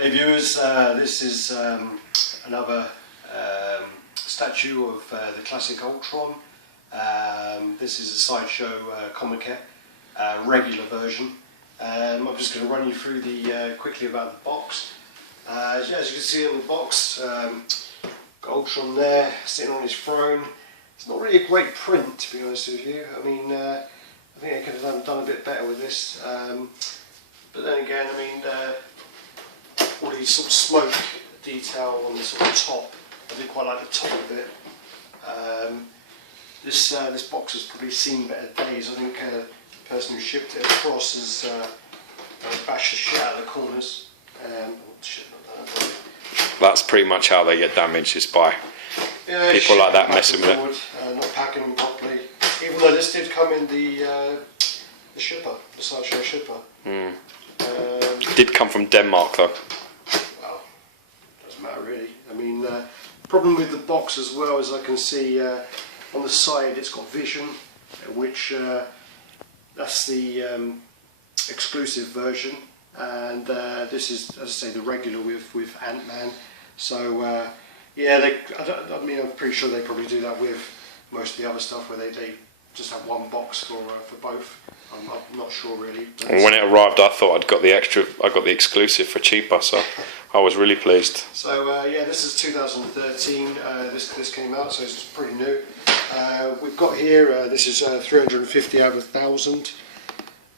Hey viewers, this is another statue of the classic Ultron. This is a Sideshow Comiquette regular version. I'm just going to run you through the quickly about the box. As you can see on the box, got Ultron there sitting on his throne. It's not really a great print, to be honest with you. I mean, I think they could have done a bit better with this. But then again, I mean, all these sort of smoke detail on the sort of top, I do quite like the top of it. This box has probably seen better days. I think the person who shipped it across has bashed the shit out of the corners. That's pretty much how they get damaged, is by people like that messing with it. Not packing them properly. Even though this did come in the shipper, the Sideshow shipper. It did come from Denmark though. Well, doesn't matter really. I mean, problem with the box as well, as I can see on the side, it's got vision, which that's the exclusive version, and this is, as I say, the regular with Ant-Man. So yeah, I mean, I'm pretty sure they probably do that with most of the other stuff, where they just have one box for both. I'm not sure really. When it arrived, I thought I'd got the extra. I got the exclusive for cheaper, so I was really pleased. So yeah, this is 2013. This came out, so it's pretty new. We've got here. This is 350 out of 1,000,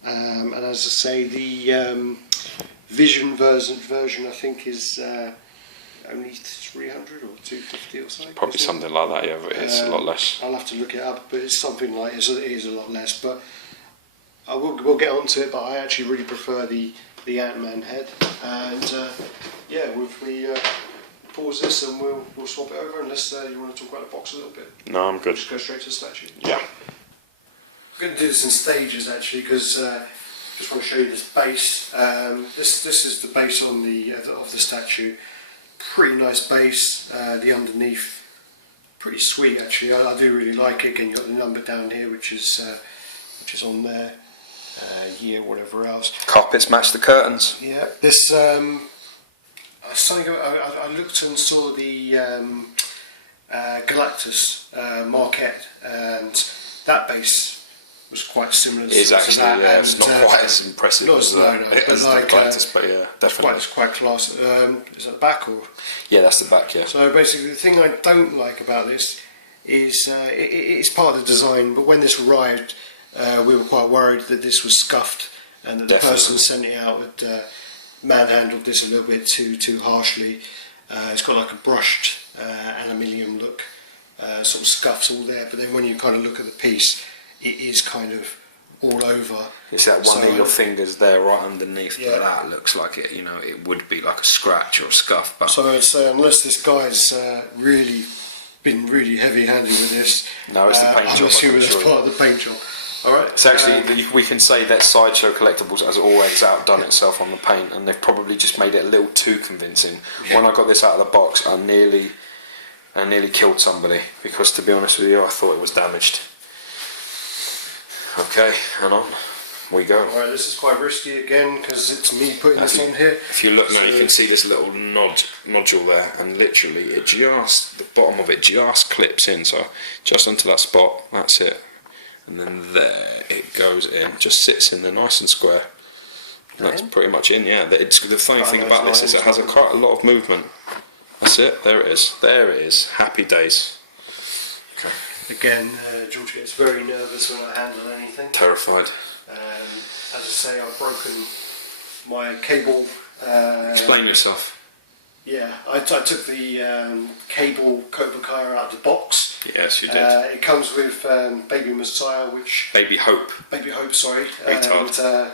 and as I say, the Vision version I think is only 300 or 250 or something. Probably something like that. Yeah, but it's a lot less. I'll have to look it up, but it's something like it is a lot less. But we'll get onto it. But I actually really prefer the Ant-Man head, and yeah, we pause this and we'll swap it over, unless you want to talk about the box a little bit. No, I'm good. Just go straight to the statue. Yeah. I'm going to do this in stages actually, because just want to show you this base. This is the base on of the statue. Pretty nice base. The underneath, pretty sweet actually. I do really like it. Again, you've got the number down here, which is on there. Year, whatever else. Carpets match the curtains. Yeah. This I looked and saw the Galactus Marquette, and that base was quite similar to that. Yeah, it's not quite as impressive as the Galactus, but yeah, definitely. It's quite class. Is that the back or? Yeah, that's the back. Yeah. So basically, the thing I don't like about this is it's part of the design. But when this arrived, we were quite worried that this was scuffed, and that the person sent it out had manhandled this a little bit too harshly. It's got like a brushed aluminium look, sort of scuffs all there. But then when you kind of look at the piece, it is kind of all over. It's that one of your fingers there right underneath, yeah. But that looks like it, you know, it would be like a scratch or a scuff. But so I'd say, unless this guy's really been really heavy-handed with this, no, it's the paint job. I'm assuming that's part of the paint job. Alright. It's actually, we can say that Sideshow Collectibles has always outdone itself on the paint, and they've probably just made it a little too convincing. Yeah. When I got this out of the box, I nearly killed somebody, because to be honest with you, I thought it was damaged. Okay, and on we go. Alright, this is quite risky again, because it's me putting this on here. If you look now, you can see this little nodule there, and literally the bottom of it just clips in, so just onto that spot, that's it. And then there it goes in, just sits in there nice and square. And that's pretty much in, yeah. The funny thing about this is it has quite a lot of movement. That's it, there it is. There it is. Happy days. Okay. Again, George gets very nervous when I handle anything. Terrified. As I say, I've broken my cable. Explain yourself. Yeah, I took the cable Covercar out of the box. Yes, you did. It comes with Baby Messiah, which... Baby Hope. Baby Hope, sorry. Retard.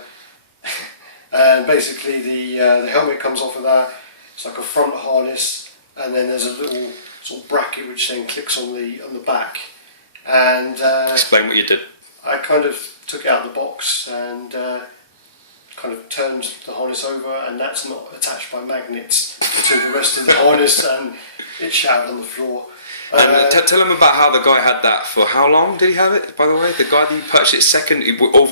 And basically the helmet comes off of that. It's like a front harness, and then there's a little sort of bracket which then clicks on the back. And explain what you did. I kind of took it out of the box and kind of turned the harness over, and that's not attached by magnets to the rest of the harness, and it shattered on the floor. And tell him about how the guy had that for how long did he have it, by the way? The guy that purchased it second,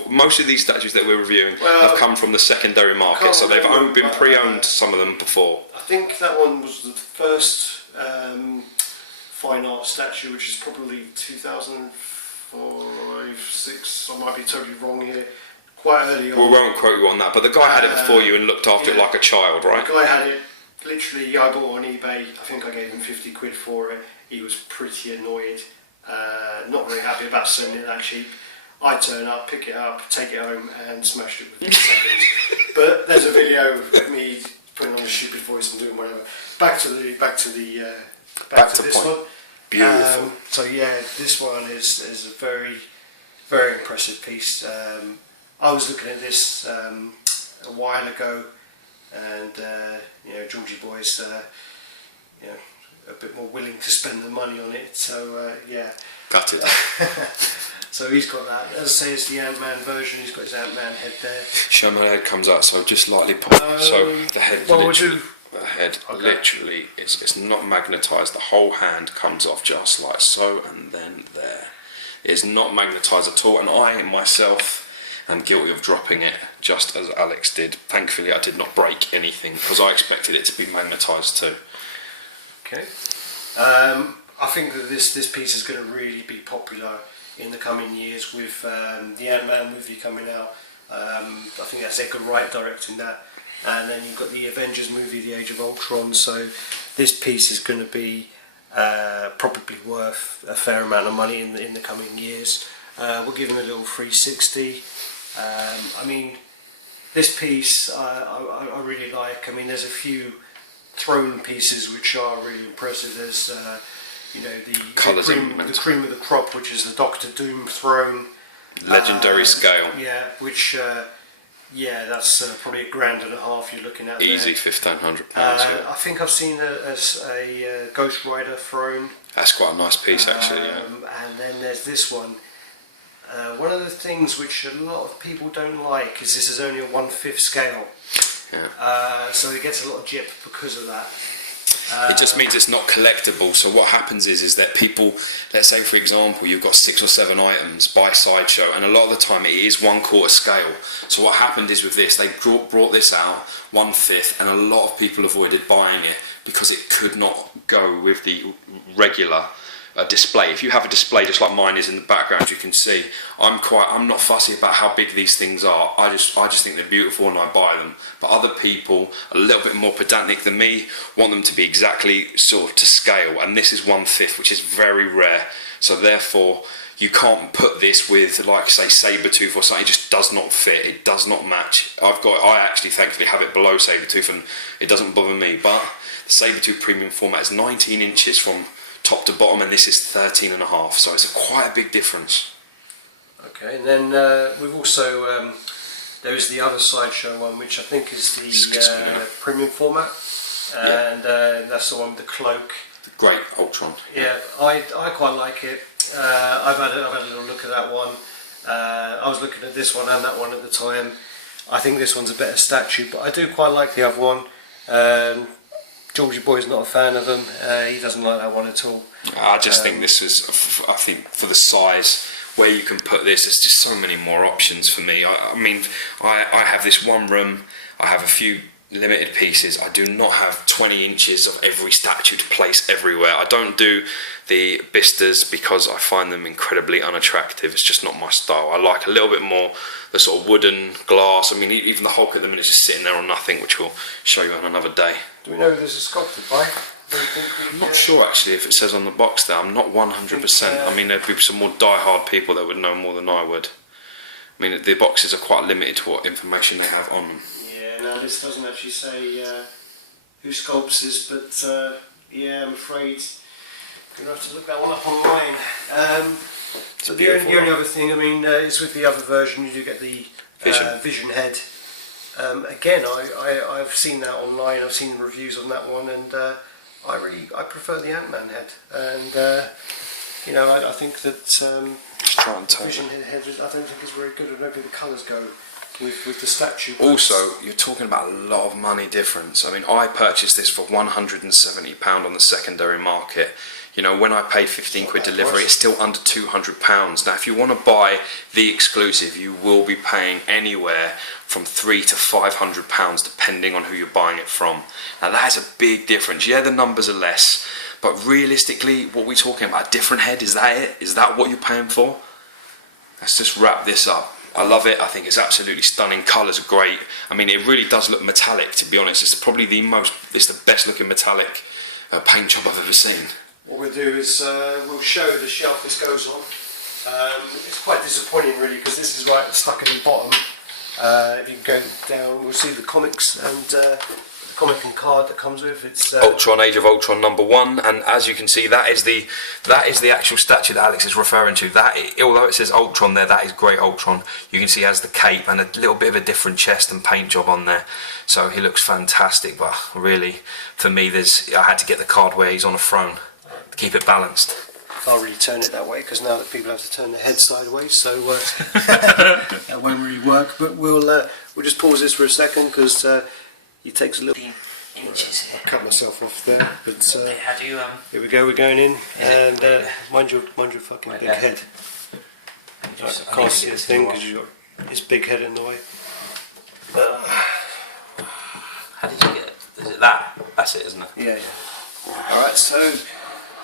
most of these statues that we're reviewing have come from the secondary market, so they've only been pre-owned, some of them before. I think that one was the first fine art statue, which is probably 2005, 6, I might be totally wrong here, quite early on. We won't quote you on that, but the guy had it before you and looked after it like a child, right? The guy had it, literally, I bought it on eBay, I think I gave him 50 quid for it. He was pretty annoyed, not very happy about selling it that cheap. I turn up, pick it up, take it home and smash it within seconds. But there's a video of me putting on a stupid voice and doing whatever. Back to this point. one. Beautiful. So yeah, this one is a very, very impressive piece. I was looking at this a while ago, and Georgie Boy's a bit more willing to spend the money on it. So yeah. Got it. So he's got that. As I say, it's the Ant-Man version. He's got his Ant-Man head there. Show me the head comes out, so just lightly pop. So the head literally it's not magnetised. The whole hand comes off just like so, and then there. It's not magnetised at all, and I myself am guilty of dropping it, just as Alex did. Thankfully, I did not break anything because I expected it to be magnetised too. Okay. I think that this piece is going to really be popular in the coming years with the Ant-Man movie coming out. I think that's Edgar Wright directing that, and then you've got the Avengers movie, The Age of Ultron. So this piece is going to be probably worth a fair amount of money in the coming years. We'll give him a little 360. I mean, this piece I really like. I mean, there's a few throne pieces which are really impressive. There's the cream of the crop, which is the Doctor Doom throne, legendary scale. Yeah, which that's probably $1,500 you're looking at. Easy £1,500. Yeah. I think I've seen a Ghost Rider throne. That's quite a nice piece, actually. Yeah. And then there's this one. One of the things which a lot of people don't like is this is only a 1/5 scale. Yeah. So it gets a lot of jip because of that. It just means it's not collectible. So what happens is that people, let's say for example, you've got 6 or 7 items by Sideshow, and a lot of the time it is 1/4 scale. So what happened is with this, they brought this out 1/5, and a lot of people avoided buying it because it could not go with the regular display. If you have a display just like mine is in the background, you can see I'm not fussy about how big these things are. I just think they're beautiful and I buy them. But other people, a little bit more pedantic than me, want them to be exactly sort of to scale, and this is 1/5, which is very rare. So therefore you can't put this with, like, say, Sabretooth or something. It just does not fit. It does not match. I actually thankfully have it below Sabretooth and it doesn't bother me, but the Sabretooth premium format is 19 inches from top to bottom, and this is 13.5, so it's quite a big difference. Okay, and then we've also there's the other Sideshow one, which I think is the premium format, and that's the one with the cloak. The great Ultron. Yeah, I quite like it. I've had a little look at that one. I was looking at this one and that one at the time. I think this one's a better statue, but I do quite like the other one. Georgie Boy's not a fan of them. He doesn't like that one at all. I just think this is, I think for the size, where you can put this, there's just so many more options for me. I mean, I have this one room, I have a few limited pieces. I do not have 20 inches of every statue to place everywhere. I don't do the Bistas because I find them incredibly unattractive. It's just not my style. I like a little bit more the sort of wooden glass. I mean, even the Hulk at the minute is just sitting there on nothing, which we'll show you on another day. Do we know who this is sculpted by? I'm not sure actually if it says on the box there. I'm not 100%. I mean, there'd be some more die-hard people that would know more than I would. I mean, the boxes are quite limited to what information they have on them. Yeah, no, this doesn't actually say who sculpts this, but yeah, I'm afraid you're going to have to look that one up online. So the only other thing, I mean, is with the other version you do get the Vision head. Again, I've seen that online. I've seen reviews on that one, and I prefer the Ant-Man head. And I think that Vision head I don't think is very good. I don't think the colours go with the statue. Also, you're talking about a lot of money difference. I mean, I purchased this for £170 on the secondary market. You know, when I paid 15 quid delivery, it's still under £200. Now, if you want to buy the exclusive, you will be paying anywhere from £300 to £500, depending on who you're buying it from. Now, that is a big difference. Yeah, the numbers are less, but realistically, what we're talking about, a different head, is that it? Is that what you're paying for? Let's just wrap this up. I love it. I think it's absolutely stunning. Colours are great. I mean, it really does look metallic, to be honest. It's probably it's the best looking metallic paint job I've ever seen. What we'll do is we'll show the shelf this goes on. It's quite disappointing really, because this is right stuck in the bottom. If you go down, we'll see the comics and the comic and card that comes with. It's Ultron, Age of Ultron #1, and as you can see, that is the actual statue that Alex is referring to. That, although it says Ultron there, that is Great Ultron. You can see he has the cape and a little bit of a different chest and paint job on there, so he looks fantastic. But really, for me, I had to get the card where he's on a throne to keep it balanced. Can't really turn it that way because now that people have to turn their head sideways, so that won't really work. But we'll just pause this for a second because he takes a little. Inches here. I'll cut myself off there, but How do you here we go. We're going in, and mind your fucking big head. I can't see a thing because you've got his big head in the way. How did you get it? Is it that? That's it, isn't it? Yeah, yeah. All right, so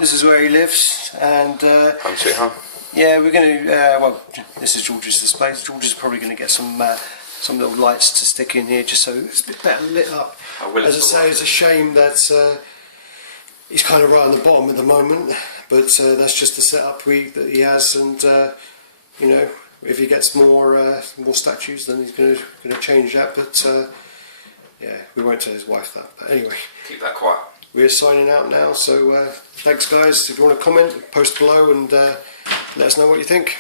this is where he lives, and Home sweet home. yeah, we're going to. Well, this is George's display. George is probably going to get some little lights to stick in here, just so it's a bit better lit up. As I say, it's a shame that he's kind of right on the bottom at the moment, but that's just the setup that he has, and you know, if he gets more statues, then he's going to change that. But yeah, we won't tell his wife that. But anyway, Keep that quiet. we're signing out now. So thanks, guys. If you want to comment, post below and let us know what you think.